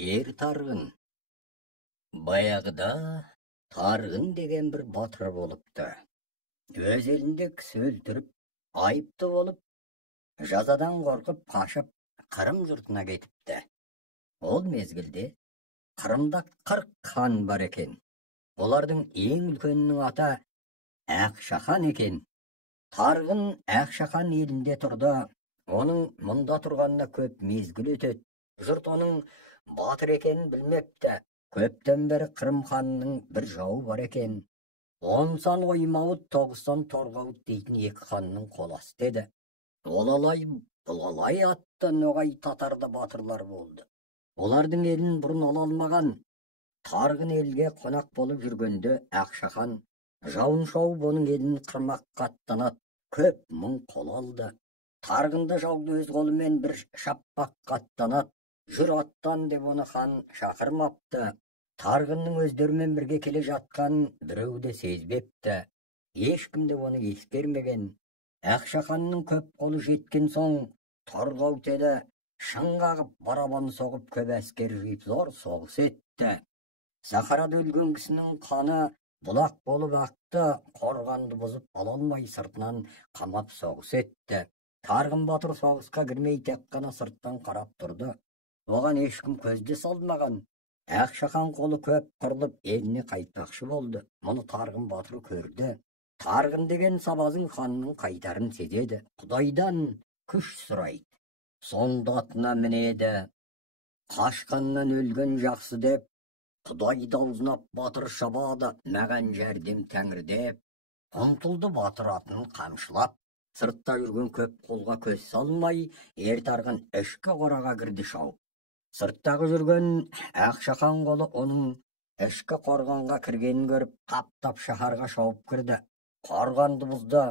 Тарғын. Баяғыда Тарғын деген бір батыр болыпты. Өз елінде кісі өлтіріп, айыпты болып, жазадан қорқып қашып, Қырым жұртына кетіпті. Ол мезгілде Қырымда 40 хан бар екен. Олардың ең үлкенінің аты Ақшахан екен. Тарғын Ақшахан елінде тұрды. Оның мұнда тұрғанына көп мезгіл өтеді. Жұрт оның батыр екенін білмепті. Көптен бері Қырым ханының бір жауы бар екен. 10 сан Оймауыт, 9 сан Торғауыт дейтін екі ханның қоласы деді. Олалай, бұлалай атты ноғай татарда батырлар болды. Олардың елін бұрын ала алмаған. Тарғын елге қонақ болып жүргенде Ақшахан жауын шауып оның елін қырмаққа аттанады. Көп мың қол алды. Тарғынды жауды өз қолымен бір шаппаққа аттанады. Жүр аттан деп оны хан шақырмапты. Тарғынның өздерімен бірге келе жатқан біреу де сезбепті. Ешкім де оны ескермеген. Ақшаханның көп қолы жеткен соң Торғауыт елі шың қағып, барабан соғып, көп әскер жиып зор соғыс етті. Сахарада өлген кісінің қаны бұлақ болып ақты, қорғанды бұзып ала алмай сыртынан қамап соғыс етті. Тарғын батыр соғысқа кірмей тек қана сырттан қарап тұрды. Оған ешкім көзде салмаған. Ақшахан қолы көп құрылып, еліне қайтпақшы болды. Мұны Тарғын батыр көрді. Тарғын деген сабазың ханның қайтарын сезеді. Құдайдан күш сұрайды. Сонда атына мінеді. Қашқаннан өлген жақсы деп, Құдайды аузынап батыр шабады, маған жәрдем тәңір деп. Ұмтылды батыр атын қамшылап. Сыртта жүрген көп қолға көз салмай, Тарғын ішкі қораға кірді шауып. Сырттағы жүрген Ақшахан қолы оның ішкі қорғанға кіргенін көріп, қаптап шаһарға шауып кірді. Қорғанды бұзды.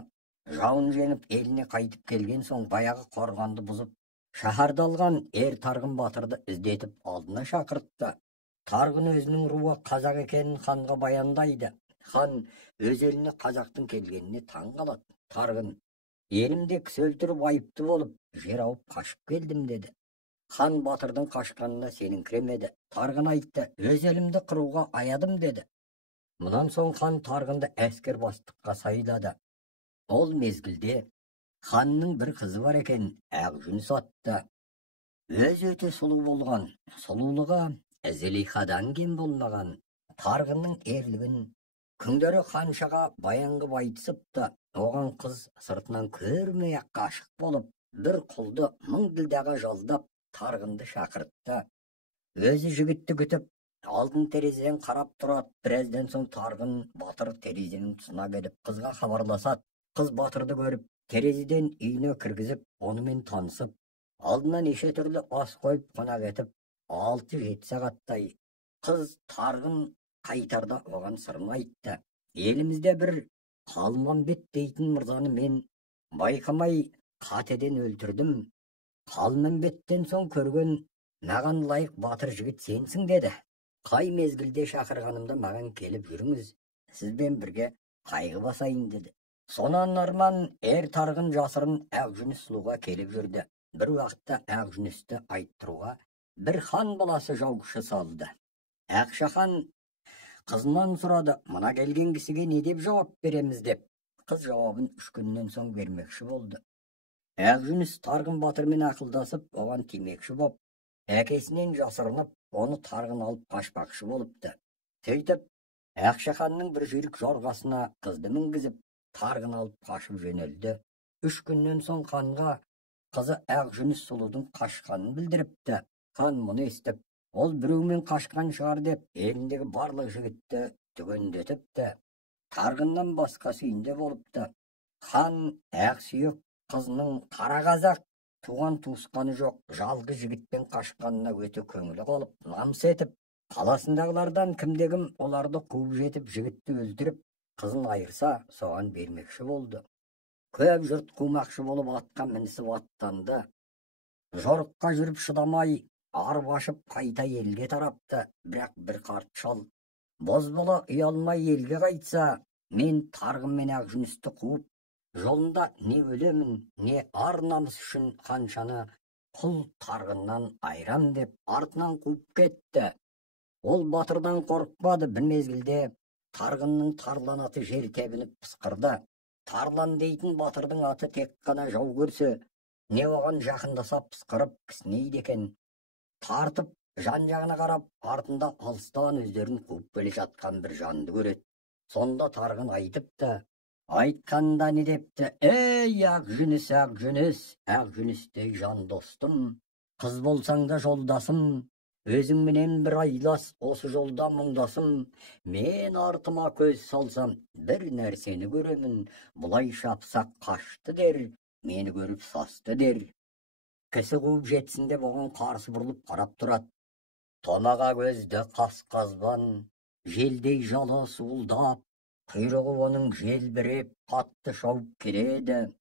Жауын жеңіп еліне қайтып келген соң баяғы қорғанды бұзып, шаһарды алған Тарғын батырды іздетіп алдына шақыртты. Тарғын өзінің руы қазақ екенін ханға баяндайды. Хан өз еліне қазақтың келгеніне таң қалады. Тарғын: елімде кісі өлтіріп айыпты болып, жер ауып қашып келдім деді. Хан батырдың қашқанына сеніңкіремеді. Тарғын айтты: өз елімді қыруға аядым деді. Мұнан соң хан Тарғынды әскер бастыққа сайлады. Ол мезгілде ханның бір қызы бар екен, Ақжүніс атты. Өз өте сұлу болған, сұлулығы Зелихадан кем болмаған. Тарғынның ерлігін күндері ханшаға баян қып айтысыпты. Оған қыз сыртынан көрмей-ақ ғашық болып, бір құлды мың ділдағы жалдап Тарғынды шақыртты. Өзі жігітті күтіп, алдын терезеден қарап тұрады. Біраздан соң Тарғын батыр терезенің тұсына келіп, қызға хабарласады. Қыз батырды көріп, терезеден үйіне кіргізіп, онымен танысып, алдына неше түрлі ас қойып қонақ етіп, 6-7 сағаттай. Қыз Тарғын қайтарда оған сырын айтты. Елімізде бір Қалманбет дейтін мырзаны мен байқамай қатеден өлтірдім. Қалманбеттен соң көрген маған лайық батыр жігіт сенсің деді. Қай мезгілде шақырғанымда маған келіп жүріңіз, сізбен бірге қайғы басайын деді. Сонан арман Тарғын жасырын Ақжүніс сұлуға келіп жүрді. Бір уақытта Ақжүністі айттыруға бір хан баласы жаугышы салды. Ақшахан қызынан сұрады: мына келген кісіге не деп жауап береміз деп. Қыз жауабын 3 күннен соң бермекші болды. Ақжүніс Тарғын батырмен ақылдасып, оған тимекші боп, әкесінен жасырынып, оны Тарғын алып қашпақшы болыпты. Сөйтіп, Ақшаханның бір жүйрік жорғасына қызды мінгізіп, Тарғын алып қашып жөнелді. 3 күннен соң ханға қызы Ақжүніс сұлудың қашқанын білдіріпті. Хан мұны естіп, ол біреумен қашқан шығар деп, еліндегі барлық жігітті түгендетіпті. Тарғыннан басқасы үйінде болыпты. Хан Ақсүйек қызының қара қазақ, туған туысқаны жоқ жалғыз жігітпен қашқанына өте көңілі қалып, намыс етіп, қаласындағылардан кімде-кім оларды қуып жетіп, жігітті өлтіріп, қызын айырса, соған бермекші болды. Көп жұрт қумақшы болып атқа мінісіп аттанды. Жорыққа жүріп шыдамай, арып ашып қайта елге тарапты. Бірақ бір қарт шал: бозбала ұялмай елге қайтса, мен Тарғын мен Ақжүністі қуып, жолында не өлемін, не ар намыс үшін ханшаны құл тарғыннан айрам деп артынан қуып кетті. Ол батырдан қорықпады. Bir мезгілде тарғынның тарлан аты жер тебініп пысқырды. Тарлан дейтін батырдың аты тек қана жау көрсе, не оған жақындаса пысқырып кісінейді екен. Тартып жан-жағына қарап, артында алыстан өздерін қуып келе жатқан бір жанды көреді. Сонда тарғын айтыпты. Айтқанда не депті? Ей Ақжүніс, Ақжүністей жан достым, қыз болсаң да жолдасым, өзіңменен бір айлас осы жолда мұңдасым, мен артыма көз салсам, бір нәрсені көремін, бұлай шапсақ қашты дер, мені көріп састы дер. Кісі қуып жетсін деп оған қарсы бұрылып қарап тұрады. Томаға көзді қас қазбан, желдей жалы суылдап, құйрығы оның желбіреп қатты шауып келеді.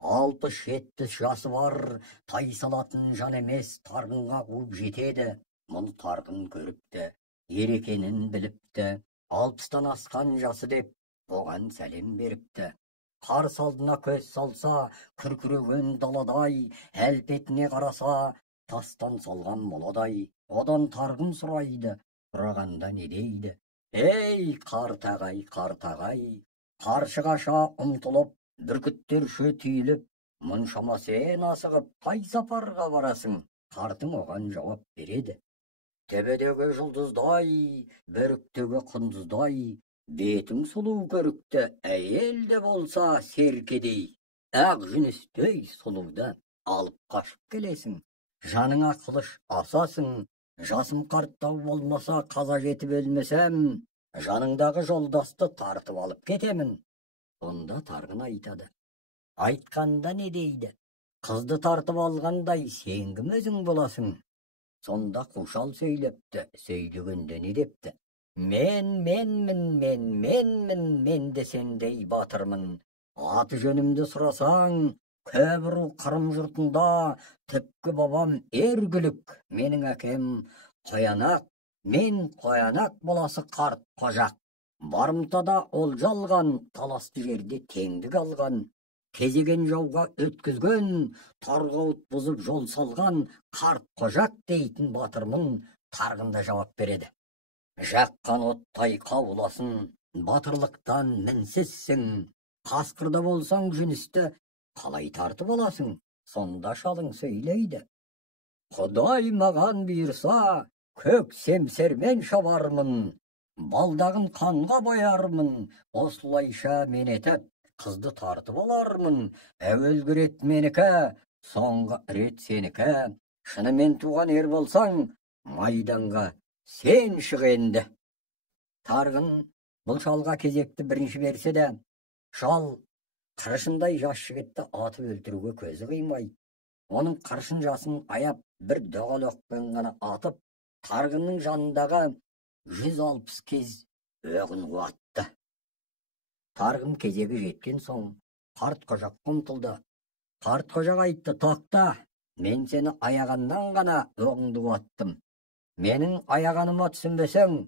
60-70 жасы бар, тай салатын жан емес, тарғынға қуып жетеді. Мұны тарғын көріпті, ерекенін біліпті. 60-тан асқан жасы деп, оған сәлем беріпті. Қарсы алдына көз салса, күркіреген даладай, әлпетіне қараса, тастан салған моладай. Одан тарғын сұрайды, сұрағанда не дейді? Ей, қартағай, қаршығаша ұмтылып, бүркіттер түйіліп, мұншама сен асығып, қай сапарға барасың? Қартың оған жауап береді. Тебедегі жұлдыздай, бөріктегі құндыздай, бетің сұлу көрікті, әйел де болса серкедей. Ақжүністей сұлуды алып қашып келесің, жаныңа қылыш асасың. Жасым қарттау болмаса, қаза жетіп өлмесем, жаныңдағы жолдасты тартып алып кетемін. Онда тарғын айтады. Айтқанда не дейді? Қызды тартып алғандай, сен кім өзің боласың? Сонда Қушал сөйлепті, сөйлегенде не депті? Мен де сендей батырмын. Аты жөнімді сұрасаң, көбіру қырым жұртында, тіпкі бабам ергілік, менің әкем қоянақ, мен қоянақ баласы қарт қожақ. Барымтада ол жалған, таласты жерде теңдік алған, кезеген жауға өткізген, тарғауыт бұзып жол салған, қарт қожақ дейтін батырмын. Тарғында жауап береді. Жаққан оттай қауласын, батырлықтан мінсізсің, қасқырда болсаң жүністі қалай тартып аласың? Сонда шалың сөйлейді. Құдай маған бұйырса, көк семсермен шабармын, балдағын қанға боярмын, осылайша мен етіп, қызды тартып алармын. Әуелгі рет менікі, соңғы рет сенікі. Шынымен туған ер болсаң, майданға сен шық енді. Тарғын бұл шалға кезекті бірінші берсе де, шал қыршындай жас жігітті атып өлтіруге көзі қимай, оның қыршын жасын аяп бір доғалақпен ғана атып, тарғынның жанындағы 160 кез оғын қуатты. Тарғын кезегі жеткен соң, қарт қожаққа ұмтылды. Қарт қожақ айтты, тоқта, мен сені аяғаннан ғана оғыңды қуаттым. Менің аяғаныма түсінбесең,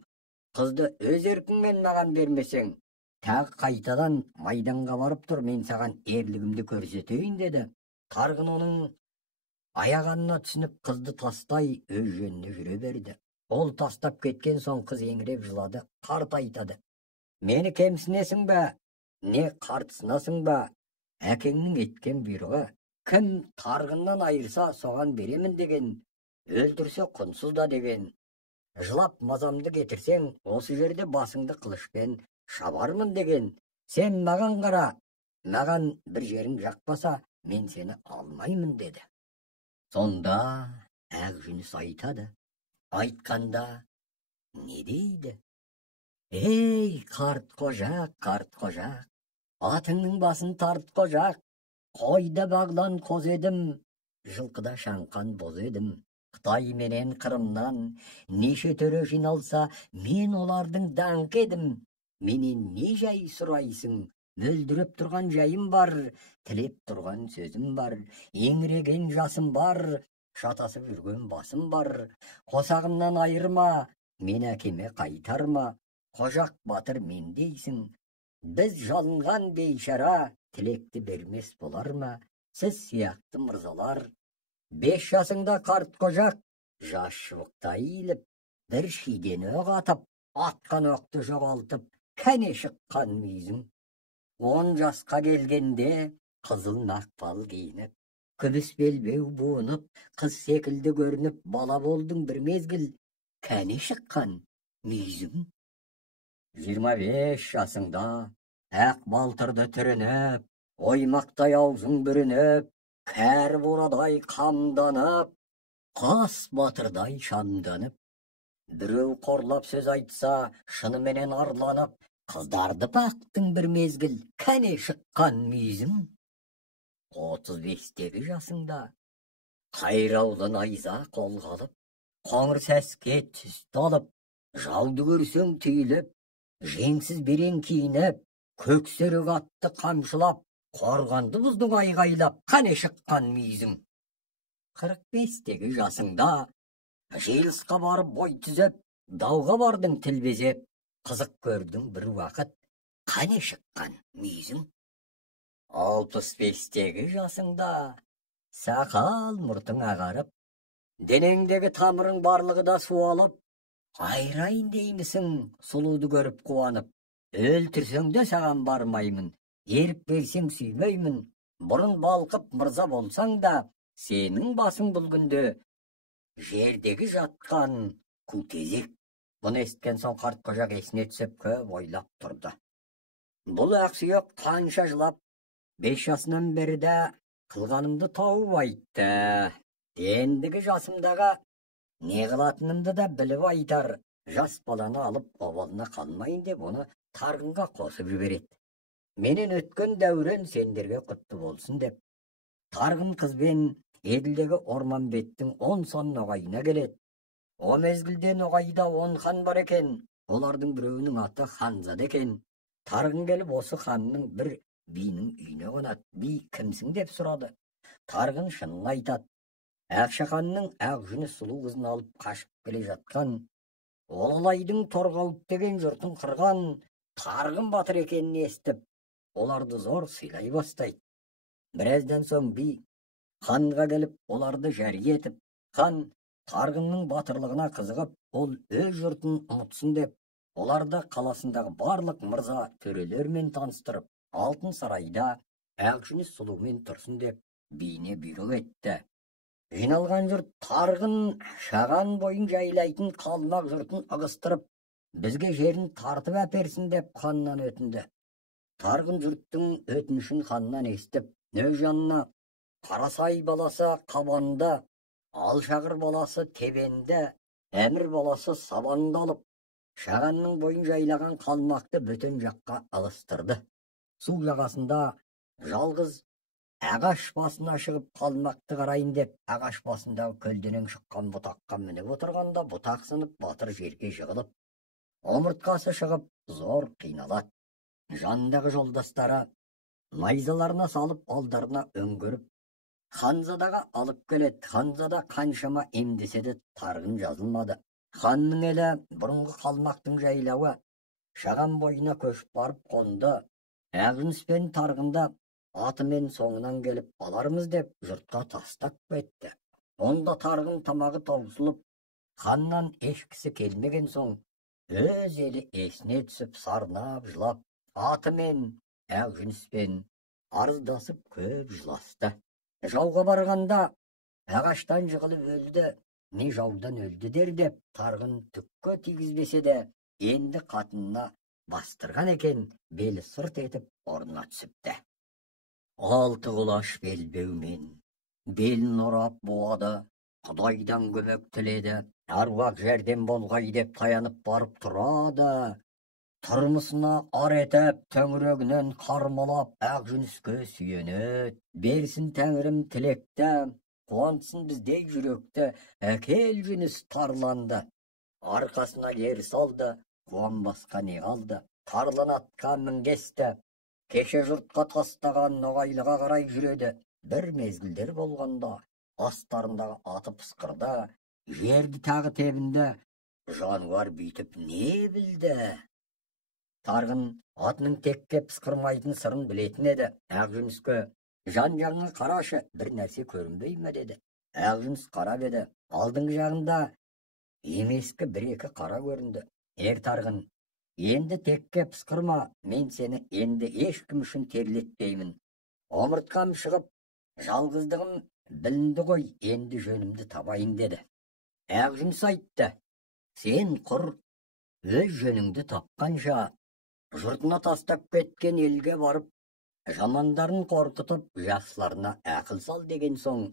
қызды өз еркіңмен маған бермесең, тағы қайтадан майданға барып тұр, мен саған ерлігімді көрсетейін деді. Тарғын оның аяғанына түсініп, қызды тастай өз жөніне жүре берді. Ол тастап кеткен соң қыз еңіреп жылады. Қарт айтады. Мені кемсінесің бе? Не қартсынасың ба? Әкеңнің еткен бұйрығы. Кім тарғыннан айырса, соған беремін деген, өлтірсе құнсыз да деген. Жылап мазамды кетірсең, осы жерде басыңды қылышпен шабармын деген. Сен маған қара, маған бір жерің жақпаса, мен сені алмаймын деді. Сонда Ақжүніс айтады. Айтқанда не дейді? Ей, қарт қожақ, атыңның басын тарт қожақ, қойда бағлан қоз едім, жылқыда шаңқан боз едім. Қытай менен Қырымнан неше төрі жиналса, мен олардың даңқ едім. Менен не жай сұрайсың? Мөлдіреп тұрған жайым бар, тілеп тұрған сөзім бар, еңіреген жасым бар, шатасып жүрген басым бар. Қосағымнан айырма, мен әкеме қайтарма, қожақ батыр мен дейсің. Біз жалынған бейшара, тілекті бермес болар ма? Сіз сияқты мырзалар 5 жасыңда қарт қожақ жас шыбықта иіліп, бір шиден оқ атып, атқан оқты жоғалтып, кәне шыққан мүйізің. 10 жасқа келгенде қызыл мақпал киініп, күміс белбеу буынып, қыз секілді көрініп, бала болдың бір мезгіл, кәне шыққан мүйізің. 25 жасыңда ақ балтырды түрініп, оймақтай аузың бүрініп, кәрі бурадай қамданып, қас батырдай шамданып, біреу қорлап сөз айтса, шыныменен арланып, қыздарды бақтың бір мезгіл, кәне шыққан мүйізің. 35-тегі жасыңда қайраулы найза қолға алып, қоңыр сәске түсті алып, жауды көрсең түйіліп, жеңсіз берен киініп, көксерек атты қамшылап, қорғанды бұздың айғайлап, кәне шыққан мүйізің. 45-тегі жасыңда желісқа барып бой түзеп, дауға бардың тіл безеп, қызық көрдің бір уақыт, кәне шыққан мүйізің. 65-тегі жасыңда сақал мұртың ағарып, денеңдегі тамырың барлығы да суалып, айрайын деймісің сұлуды көріп қуанып, өлтірсең де саған бармаймын, еріп берсең сүймеймін, бұрын балқып мырза болсаң да, сенің басың бұл күнде жердегі жатқан күлтезек. Бұны естіген соң қарт қожақ есіне түсіп көп ойлап тұрды. Бұл ақсүйек қанша жылап, 5 жасынан бері де қылғанымды тауып айтты. Ендігі жасымдағы не қылатынымды да біліп айтар. Жас баланы алып обалына қалмайын деп, оны тарғынға қосып жібереді. Менен өткен дәурен сендерге құтты болсын деп, тарғын қызбен Еділдегі Орманбеттің 10 сон ноғайына келеді. О мезгілде ноғайда 10 хан бар екен. Олардың біреуінің аты Ханзада екен. Тарғын келіп осы ханның бір бейінің үйіне қонады. Би кімсің деп сұрады. Тарғын шынын айтады. Ақшақанның ақ жүні сұлу қызын алып қашып келе жатқан, Олалайдың Торғауыт деген жұртын қырған Тарғын батыр екенін естіп, оларды зор сыйлай бастайды. Біраздан соң би ханға келіп, оларды жәрге етіп, хан Тарғынның батырлығына қызығып, ол өз жұртын ұмытсын деп, оларды қаласындағы барлық мырза төрелермен таныстырып, алтын сарайда ақ жүні сұлумен тұрсын деп, биіне бұйрық етті. Жиналған жұрт Тарғын шаған бойын жайлайтын қалмақ жұртын ығыстырып, бізге жерін тартып әперсін деп ханнан өтінді. Тарғын жұрттың өтінішін ханнан естіп, өз жанына Қарасай баласы Қабанда, Алшағыр баласы Тебенді, Әмір баласы Сабанды алып, шағанның бойын жайлаған қалмақты бөтен жаққа ығыстырды. Су жағасында жалғыз ағаш басына шығып қалмақты қарайын деп, ағаш басындағы көлденең шыққан бұтаққа мініп отырғанда, бұтақ сынып батыр жерге жығылып, омыртқасы шығып, зор қиналады. Жанындағы жолдастары найзаларына салып, алдарына өңгөріп, Ханзадаға алып келеді. Ханзада қаншама емдесе де Тарғын жазылмады. Ханның елі бұрынғы қалмақтың жайлауы шаған бойына көшіп барып қонды. Ақжүніс пен Тарғында атымен соңынан келіп алармыз деп жұртқа тастап кетті. Онда Тарғын тамағы таусылып, ханнан ешкісі келмеген соң, өз елі есіне түсіп сарнап жылап, атымен Ақжүніс пен арыздасып көп жыласты. Жауға барғанда ағаштан жығылып өлді, не жаудан өлді дер деп, Тарғын түкке тигізбесе де, енді қатынына бастырған екен, белі сырт етіп орнына түсіпті. 6 құлаш белбеумен белін орап буады, Құдайдан көмек тіледі, аруақ жәрдем болғай деп таянып барып тұрады. Тұрмысына ар етіп, төңірегінен қармалап, Ақжүніске сүйенеді. Берсін тәңірім тілекті, қуантсын біздей жүректі, әкел жүніс тарланды. Арқасына ер салды, қуанбасқа не қалды. Тарлан атқа мінгесті, кеше жұртқа тастаған ноғайлыға қарай жүреді. Бір мезгілдер болғанда, астарындағы аты пысқырды, жерді тағы тебінді. Жануар бүйтіп не білді? Тарғын атының текке пысқырмайтын сырын білетін еді. Ақжүніске жан-жағыңа қарашы, бір нәрсе көрінбей ме деді. Ақжүніс қарап еді. Алдыңғы жағында емескі бір-екі қара көрінді. Тарғын, енді текке пысқырма, мен сені енді ешкім үшін терлетпеймін. Омыртқам шығып, жалғыздығым білінді ғой, енді жөнімді табайын деді. Ақжүніс айтты, сен құр өз жөніңді тапқанша, жұртына тастап кеткен елге барып, жамандарын қорқытып, жақсыларына ақыл сал деген соң,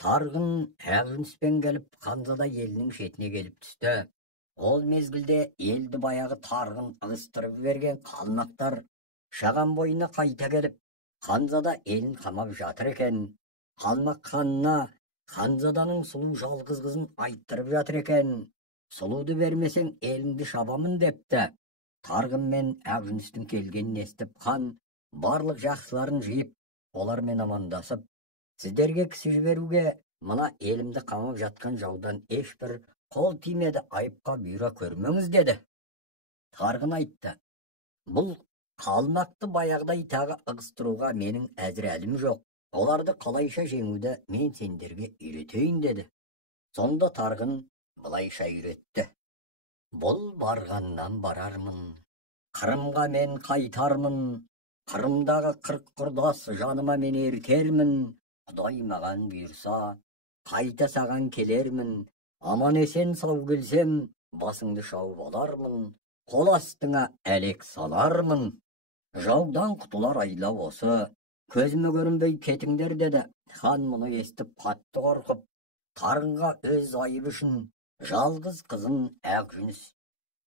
Тарғын Ақжүніспен келіп, Ханзада елінің шетіне келіп түсті. Ол мезгілде елді баяғы Тарғын ығыстырып берген қалмақтар шаған бойына қайта келіп, Ханзада елін қамап жатыр екен. Қалмақ ханына Ханзаданың сұлу жалғыз қызын айттырып жатыр екен. Сұлуды бермесең, еліңді шабамын депті. Тарғын мен Ақжүністің келгенін естіп, хан барлық жақсыларын жиып, олармен амандасып, сіздерге кісі жіберуге мына елімді қамап жатқан жаудан ешбір қол тимеді, айыпқа бұйра көрмеңіз деді. Тарғын айтты, бұл қалмақты баяғыдай тағы ығыстыруға менің әзір әлім жоқ. Оларды қалайша жеңуді мен сендерге үйретейін деді. Сонда Тарғын былайша үйретті. Бұл барғаннан барармын, Қырымға мен қайтармын, Қырымдағы 40 құрдас жаныма мен ертермін. Құдай маған бұйырса, қайта саған келермін, аман есен сау келсем, басыңды шауып алармын, қол астыңа әлек салармын. Жаудан құтылар айла осы, көзіме көрінбей кетіңдер деді. Хан мұны естіп қатты қорқып, Тарғынға өз айыбы үшін жалғыз қызын Ақжүніс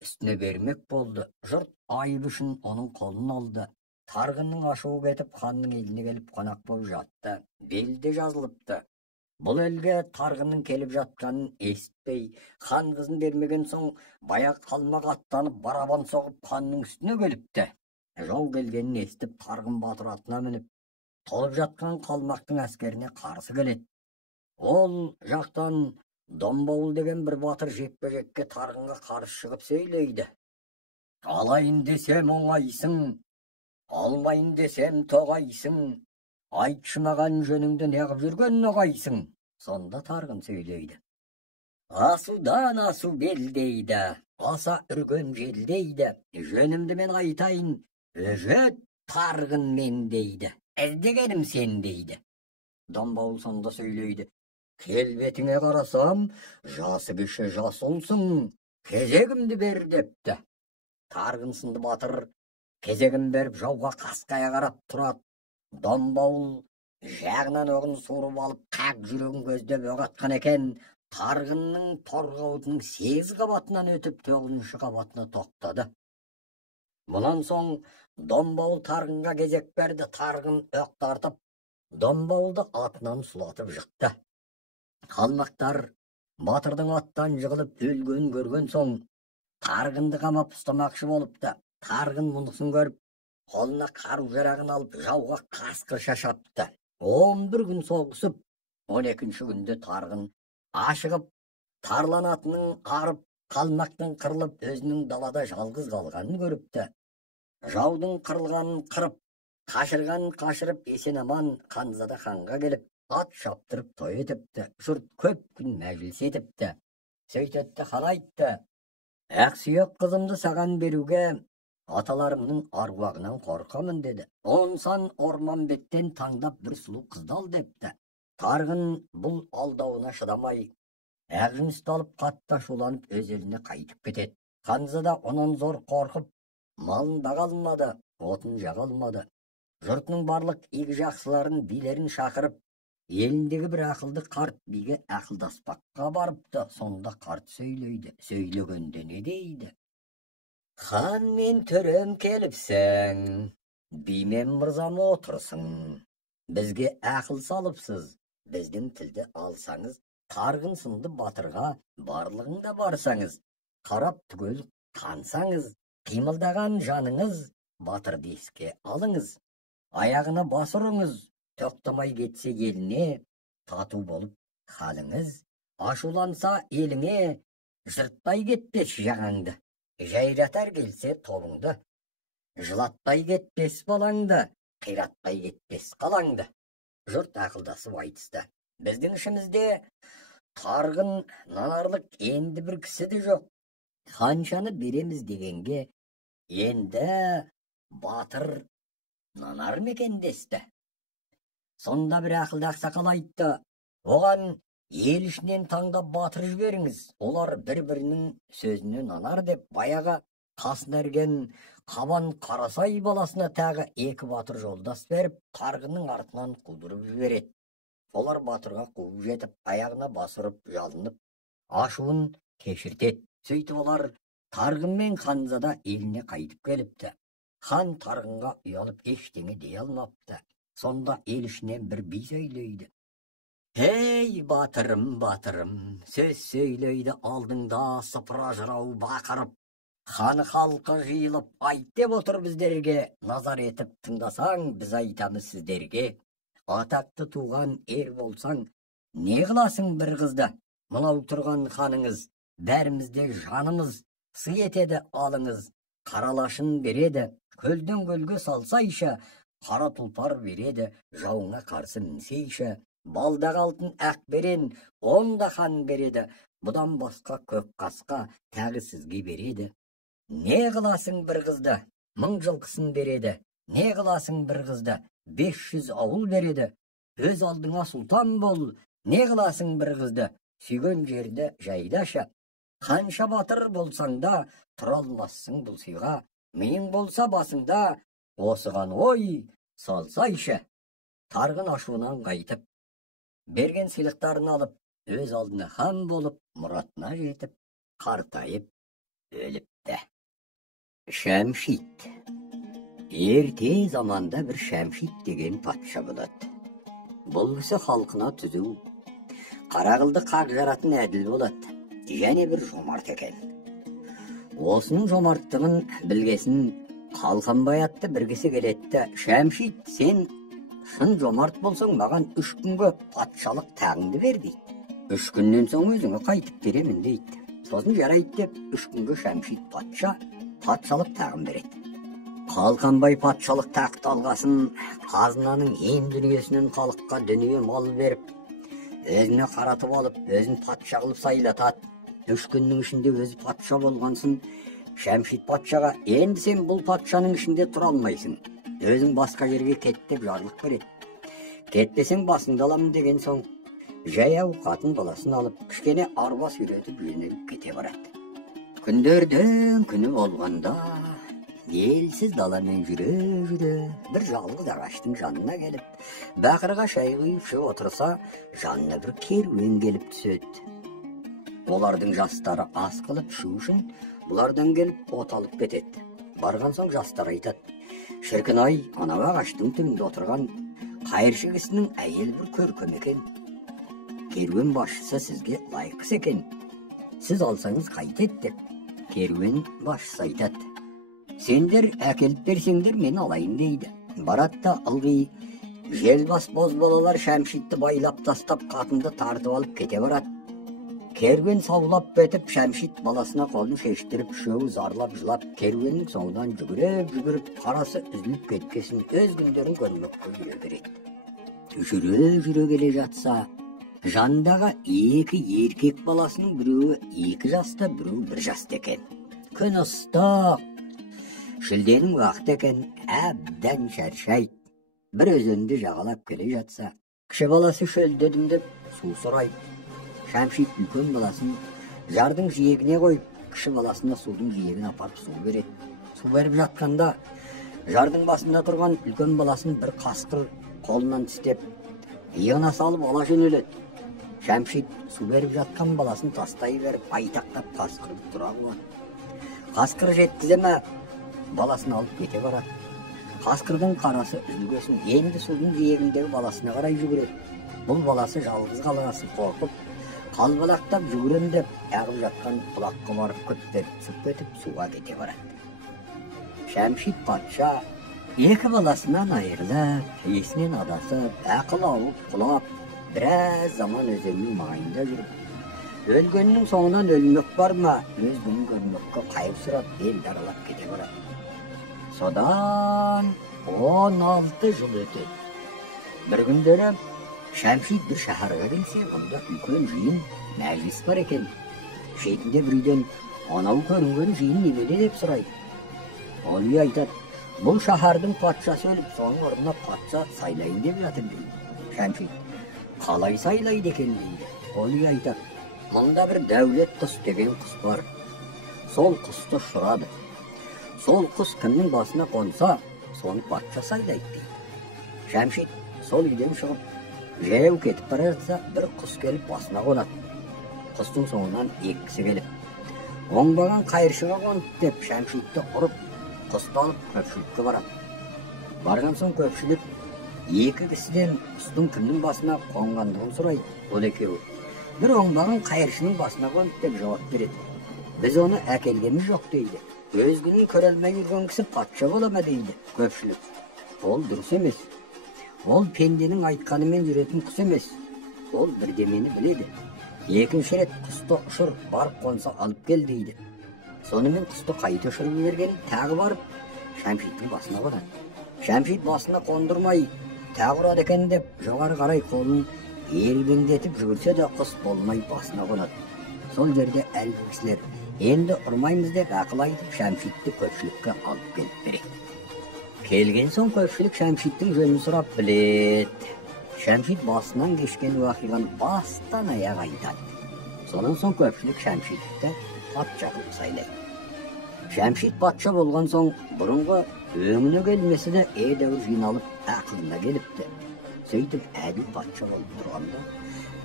үстіне бермек болды. Жұрт айыбы үшін оның қолын алды. Тарғынның ашуы кетіп, ханның еліне келіп қонақ болып жатты. Белде жазылыпты. Бұл елге Тарғынның келіп жатқанын естпей, хан қызын бермеген соң, баяқ қалмақ аттанып барабан соғып ханның үстіне келіпті. Жау келгенін естіп, Тарғын батыр атына мініп, толып жатқан қалмақтың әскеріне қарсы келеді. Ол жақтан Домбауыл деген бір батыр жекпе-жекке Тарғынға қарсы шығып сөйлейді. Алайын десем оңайсың, алмайын десем тоғайсың, айтшы маған жөніңді неғып жүрген ноғайсың. Сонда Тарғын сөйлейді. Асудан асу белдейді, аса үрген желдейді, жөнімді мен айтайын, өжет Тарғын мен дейді, іздегенім сен дейді. Домбауыл сонда сөйлейді. Келбетіңе қарасам, жасы кіші жас ұлсың, кезегімді бер депті. Тарғын сынды батыр кезегін беріп жауға қасқая қарап тұрады. Домбауыл жағынан оғын суырып алып, қақ жүрегін көздеп оқ атқан екен. Тарғынның торғауытының 8 қабатынан өтіп 9-шы қабатына тоқтады. Мұнан соң Домбауыл Тарғынға кезек берді. Тарғын оқ тартып, Домбауылды атынан сұлатып жықты. Қалмақтар батырдың аттан жығылып өлгенін көрген соң, Тарғынды қамап ұстамақшы болыпты. Тарғын мұнысын көріп, қолына қару-жарағын алып, жауға қасқырша шапты. 11 күн соғысып, 12-ші күнде Тарғын ашығып, тарланатының арып, қалмақтың қырылып, өзінің далада жалғыз қалғанын көріпті. Жаудың қырылғанын қырып, қашырғанын қашырып, есен аман Ханзада ханға келіп, ат шаптырып той етіпті. Жұрт көп күн мәжіліс етіпті. Сөйтетті, хан айтты, Ақсүйек қызымды саған беруге аталарымның аруағынан қорқамын деді. Онсан орман беттен таңдап бір сұлу қыздал депті. Тарғын бұл алдауына шыдамай, Ақжүністі алып қатты ашуланып өз еліне қайтып кетеді. Ханзада онан зор қорқып, малын баға алмады, отын жаға алмады. Жұртының барлық игі жақсыларын, билерін шақырып, еліндегі бір ақылды қарт биге ақылдаспаққа барыпты. Сонда қарт сөйлейді. Сөйлегенде не дейді? Хан мен төрем келіпсің, бимен мырзам отырсың. Бізге ақыл салыпсыз, біздің тілді алсаңыз, Тарғын сынды батырға барлығында барсаңыз, қарап түгел қансаңыз, қимылдаған жаныңыз, батыр деске алыңыз. Аяғына бас ұрыңыз, тоқтамай кетсе еліне, тату болып халіңіз. Ашуланса еліңе, жырттай кетпес жағаңды. Жайратар келсе тобыңды, жылаттай кетпес балаңды, қираттай кетпес қалаңды. Жұрт ақылдасып айтысты. Біздің ішімізде тарғын нанарлық енді бір кісі де жоқ. Қаншаны береміз дегенге, енді батыр нанар ма екен десті. Сонда бір ақылды ақсақал айтты: оған ел ішінен таңдап батыр жіберіңіз, олар бір-бірінің сөзіне нанар деп, баяғы қасына ерген Қабан Қарасай баласына тағы екі батыр жолдас беріп, тарғынның артынан қудырып жібереді. Олар батырға қуып жетіп, аяғына басырып, жалынып, ашуын кешіртеді. Сөйтіп олар тарғын мен ханзада еліне қайтып келіпті. Хан тарғынға ұялып ештеңе дей алмапты. Сонда ел ішінен бір би сөйлейді: «Ей батырым, батырым, сөз сөйлейді алдыңда сыпыра жырау бақырып. Хан халқы жиылып айт деп отыр біздерге, назар етіп тыңдасаң, біз айтамыз сіздерге. Атақты туған ер болсаң, не қыласың бір қызды? Мынау тұрған ханыңыз, бәрімізде жанымыз, сый етеді алыңыз. Қаралашын береді, көлден көлге салсайша, қара тұлпар береді, жауыңа қарсы мінсейші. Балдағы алтын әк берен, онда хан береді, бұдан басқа көк қасқа тағы сізге береді. Не қыласың бір қызды? 1000 жылқысын береді. Не қыласың бір қызды? 500 ауыл береді. Өз алдыңа сұлтан бол. Не қыласың бір қызды? Сүйген жерді жайдаша. Қанша батыр болсаң да, тұра алмассың бұл сыйға. Миың болса басыңда, осыған ой салсайшы. Тарғын ашуынан қайтып, берген сыйлықтарын алып, өз алдына хан болып, мұратына жетіп, қартайып өліпті. Шәмшит. Ерте заманда бір Шәмшит деген патша болады. Бұл кісі халқына түзу, қара қылды қақ жаратын әділ болады, және бір жомарт екен. Осының жомарттығын білгесін Қалқанбай атты бір кісі келетті: «Шәмшит, сен шын жомарт болсаң, маған 3 күнге патшалық тағыңды бер» дейді. 3 күннен соң өзіңе қайтып беремін дейді. Сосын жарайды деп, 3 күнге Шәмшит патша патшалық тағын береді. Қалқанбай патшалық тақты алғасын, қазынаның ен дүниесінен халыққа дүние мал беріп, өзіне қаратып алып, өзін патша қылып сайлатады. 3 күннің ішінде өзі патша болғансын, Шәмшит патшаға: «Енді сен бұл патшаның ішінде тұра алмайсың. Өзің басқа жерге кет» деп жарлық береді. Кетпесең басыңды аламын деген соң, жаяу қатын баласын алып, кішкене арба сүйретіп жөнеліп кете барады. Күндерден күні болғанда, елсіз даламен жүре-жүре, бір жалғыз ағаштың жанына келіп, бақырға шай құйып ішіп отырса, жанына бір керуен келіп түседі. Олардың жастары ас қылып ішу үшін бұлардан келіп от алып кетеді. Барған соң жастар айтады: «Шіркін-ай, анау ағаштың түбінде отырған қайыршы кісінің әйел бір көркем екен. Керуен басшысы сізге лайық екен. Сіз алсаңыз қайтеді» деп. Керуен басшысы айтады: «Сендер әкеліп берсеңдер, мен алайын» дейді. Барады да ылғи желбас бозбалалар Шәмшитті байлап тастап, қатынды тартып алып кете барады. Керуен саулап бетіп, Шәмшит баласына қолын шештіріп, үшеуі зарлап жылап, керуеннің соңынан жүгіріп, қарасы үзіліп кеткесін өз күндерін көрмекке жүре береді. Жүре келе жатса, жандағы 2 еркек баласының біреуі 2 жаста, біреуі 1 жаста екен. Күн ыстық, шілденің уақыты екен, әбден шаршайды. Бір өзенді жағалап келе жатса, кіші баласы шөлдедім деп су сұрайды. Шәмшит үлкен баласын жардың жиегіне қойып, кіші баласына судың жиегіне апарып су береді. Су беріп жатқанда, жардың басында тұрған үлкен баласын бір қасқыр қолынан тістеп, иығына салып ала жөнеледі. Шәмшит су беріп жатқан баласын тастай беріп, айтақтап қасқырды тұра қуады. Қасқыр жеткізе ме, баласын алып кете барады. Қасқырдың қарасы үзілгесін, енді судың жиегіндегі баласына қарай жүгіреді. Бұл баласы жалғыз қалғасын қорқып, қалбалақтап жүгірем деп, ағып жатқан бұлаққа барып күптеп кетіп, суға кете барады. Шәмшит патша 2 баласынан айырылып, есінен адасып, ақыл ауып, құлап, біраз заман өзеннің маңында жүріп, өлгеннің соңынан өлмек бар ма, өз күнін көрмекке қайыр сұрап, елді аралап кете барады. Содан 16 жыл өтеді. Bir күндері Şәмшит bir şaharga келсе, бұнда үлкен жиын, мәжлис бар екен. Шетінде бір үйден анау көрінген жиын немене деп сұрайды. Ол үй айтады, бұл шаһардың патшасы өліп, соның орнына патша сайлайын деп жатыр дейді. Шәмшит, қалай сайлайды екен дейді. Ол үй айтады, мұнда бір дәулет құс деген құс бар. Сол құсты ұшырады. Сол құс кімнің басына қонса, соны патша сайлайды дейді. Шәмшит сол үйден шығып, жаяу кетіп бара жатса, бір құс келіп басына қонады. Құстың соңынан екісі келіп, оңбаған қайыршыға қонып деп Шәмшитті ұрып, құсты алып көпшілікке барады. Барған соң көпшілік екі кісіден құстың кімнің басына қонғандығын сұрайды. Ол екеуі, бір оңбаған қайыршының басына қонып деп жауап береді. Біз оны әкелгеніміз жоқ дейді. Өз күнін көре алмай жүрген кісі патша бола ма дейді көпшілік. Ол дұрыс емес. Ол пенденің айтқанымен жүретін құс емес. Ол бірдемені біледі. Екінші рет құсты ұшыр, барып қонса алып кел дейді. Сонымен құсты қайта ұшырып берген, тағы барып Шәмшиттің басына қонады. Шәмшит басына қондырмай, тағы ұрады екен деп, жоғары қарай қолын ербеңдетіп жүгірсе де құс болмай басына қонады. Сол жерде әлгі кісілер, енді ұрмаймыз деп ақыл айтып, Шәмшитті көпшілікке алып келіп береді. Келген соң көпшілік Шәмшиттің жөнін сұрап біледі. Шәмшит басынан кешкен уақиғаны бастан аяқ айтады. Сонан соң көпшілік Шәмшитті патша қылып сайлайды. Шәмшит патша болған соң бұрынғы өңіне келмесі де едәуір жиналып ақылына келіпті. Сөйтіп әділ патша болып тұрғанда,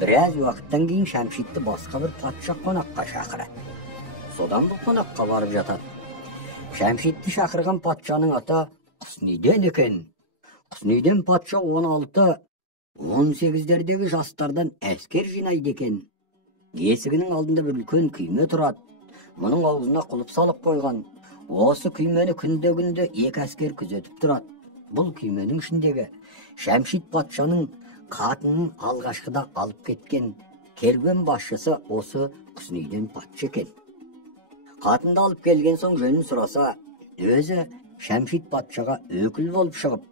біраз уақыттан кейін Шәмшитті басқа бір патша қонаққа шақырады. Содан бұл қонаққа барып жатады. Шәмшитті шақырған патшаның аты Құсниден екен. Құсниден патша 16-18-дердегі жастардан әскер жинайды екен. Есігінің алдында бір үлкен күйме тұрады. Мұның аузына құлып салып қойған. Осы күймені күнде екі әскер күзетіп тұрады. Бұл күйменің ішіндегі Шәмшит патшаның қатынын алғашқыда алып кеткен керуен басшысы осы Құсниден патша екен. Қатынды алып келген соң жөнін сұраса, өзі Шәмшит патшаға өкіл болып шығып,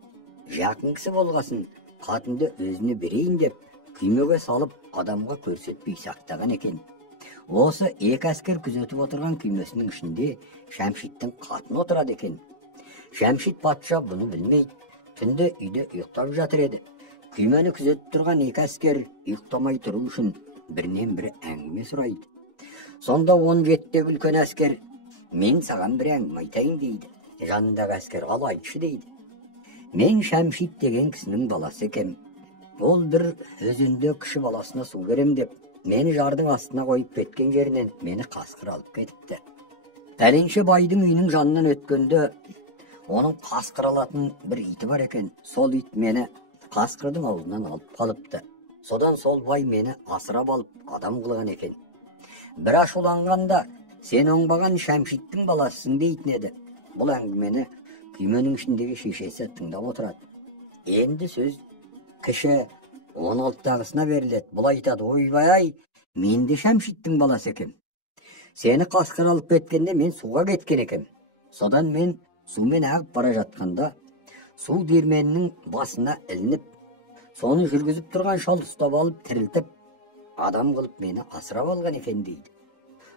жақын кісі болғасын, қатынды өзіне берейін деп, күймеге салып адамға көрсетпей сақтаған екен. Осы екі әскер күзетіп отырған күймесінің ішінде Шәмшиттің қатыны отырады екен. Шәмшит патша бұны білмейді. Түнде үйде ұйықтап жатыр еді. Күймені күзетіп тұрған екі әскер ұйықтамай тұру үшін бірінен бірі әңгіме сұрайды. Сонда 17-тегі үлкен әскер, мен саған бір әңгіме айтайын дейді. Жанындағы әскер ал айтшы дейді. Мен Шәмшит деген кісінің баласы екем. Ол бір өзінде кіші баласына су берем деп, мені жардың астына қойып кеткен жерінен мені қасқыр алып кетіпті. Пәленше байдың үйінің жанынан өткенде, оның қасқыр алатын бір иті бар екен. Сол ит мені қасқырдың аузынан алып қалыпты. Содан сол бай мені асырап алып адам қылған екен. Бір ашуланғанда, сен оңбаған Шәмшиттің баласысың дейтін еді. Бұл әңгімені күйменің ішіндегі шешесі тыңдап отырады. Енді сөз кіші 16-тағысына беріледі. Бұл айтады, ойбай, мен де Шәмшиттің баласы екем. Сені қасқыр алып кеткенде мен суға кеткен екем. Содан мен сумен ағып бара жатқанда, су диірменінің басына ілініп, соны жүргізіп тұрған шал ұстап алып, тірілтіп, адам қылып мені асырап алған екен дейді.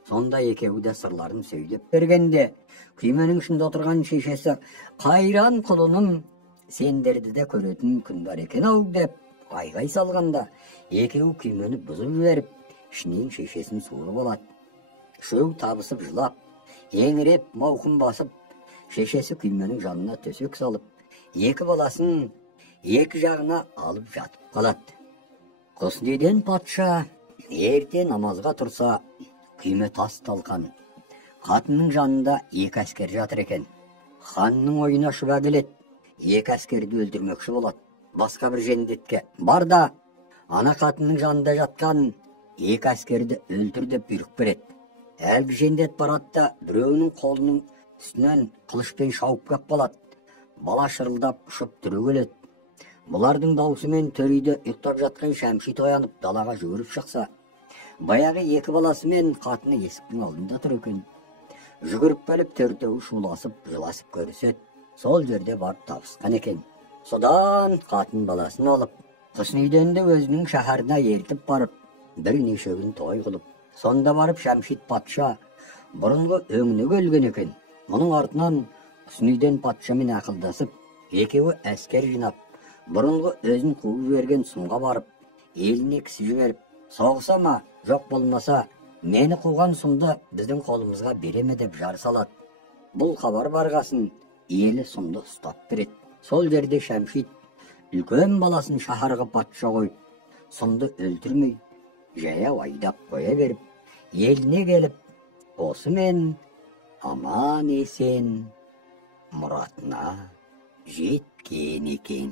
Сонда екеуі де сырларын сөйлеп бергенде, күйменің ішінде отырған шешесі, қайран құлыным, сендерді де көретін күн бар екен ау деп айғай салғанда, екеуі күймені бұзып жіберіп, ішінен шешесін суырып алады. Үшеу табысып жылап, еңіреп, мауқын басып, шешесі күйменің жанына төсек салып, екі баласын екі жағына алып жатып қалады. Құсниден патша ерте намазға тұрса, күйме тас талқан. Қатынның жанында екі әскер жатыр екен. Ханның ойына шұба келеді. Екі әскерді өлтірмекші болады. Басқа бір жендетке бар да, ана қатынның жанында жатқан екі әскерді өлтір деп бұйрық береді. Әлгі жендет барады да, біреуінің қолының үстінен қылышпен шауып кеп қалады. Бала шырылдап ұшып түрі келеді. Бұлардың даусымен төрейді ұйықтап жатқан Шәмшит оянып далаға жүгіріп шықса, баяғы екі баласымен қатыны есіктің алдында тұр екен. Жүгіріп келіп төртеуі шуласып, жыласып көріседі. Сол жерде барып табысқан екен. Содан қатын баласын алып, Hüsnü'den de özünün şəhərine eltip barıp, bir neçe gün toy kılıp, sonda barıp Şemşit Patşa burungu öňüne gelgen eken. Munun artынан Hüsnü'den Patşa men akıldasıp, ekevi asker jinap, burungu özün kuğu bergen sumga barıp, eline kisi jiberip, soğusama, jok bolmasa, meni kuğan sumda bizden kolumuzga bereme dep jar salat. Bul habar bargasın, eli sumda ustap biret. Sol jerde Şemşit үлkön balasın şaharga patşa koyup, sumda öldürmey, jaya vaydap koya berip, eline gelip, osu men aman esen muratına jetken eken.